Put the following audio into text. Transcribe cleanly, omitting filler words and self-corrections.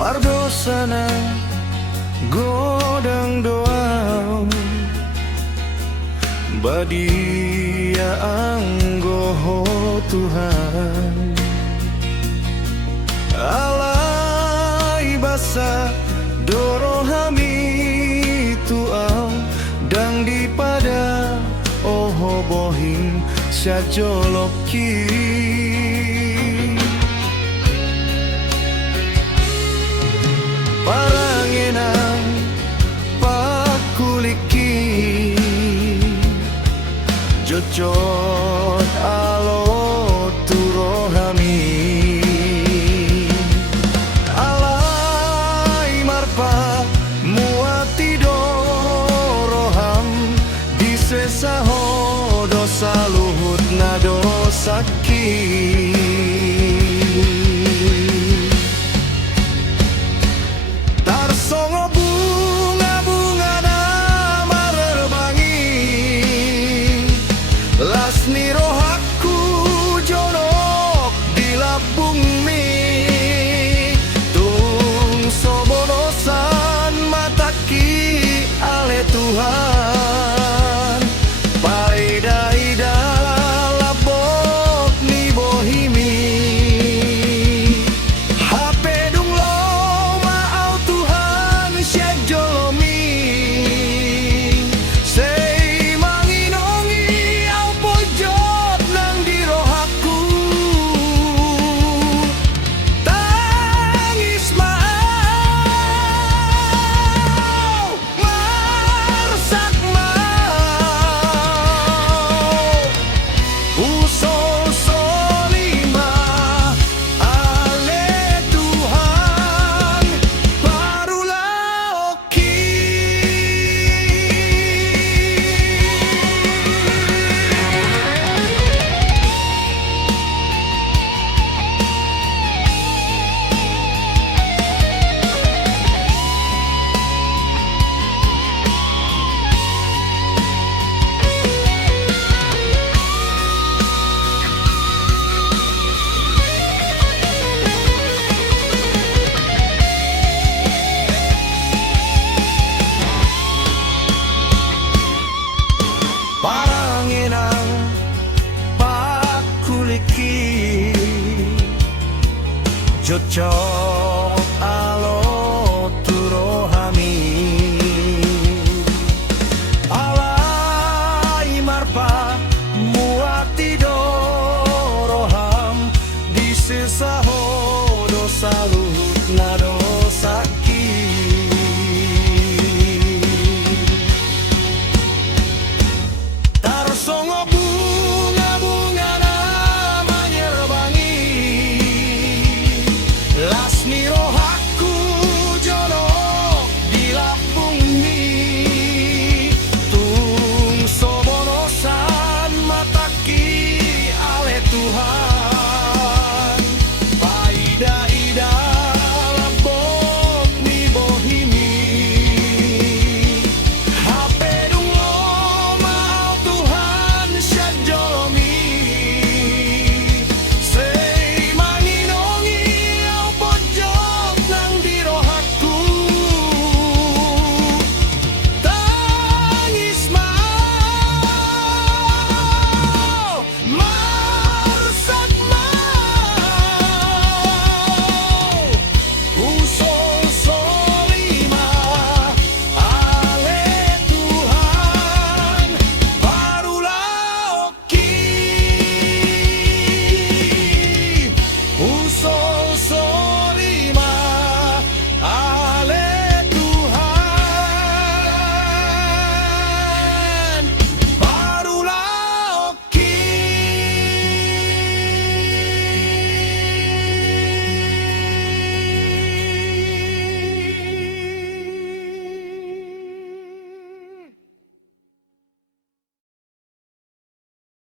pardosana godang doa badia anggoho Tuhan alai basa dorohami tuau dang di pada oho bohing sajoloki parangenang pakuliki jocot alo turohami alai marpa muati doroham disesaho dosa luhut na dosaki tarsongo bunga-bunga na marerbangi lasni rohaku jonok di labung mi tung sobonosan mataki ale Tuhan paida-ida labok ni bohimi hape dung lo maau Tuhan syek jolomi sei manginongi au pojot nang di rohaku tangis maau marsak mau usol solima ale Tuhan barulah oki parangenang pakuliki jocok alo turohami alai marpa muati doroham disesaho dosa luhut na dosaki tarsongo bunga-bunga na menyerbangi lasni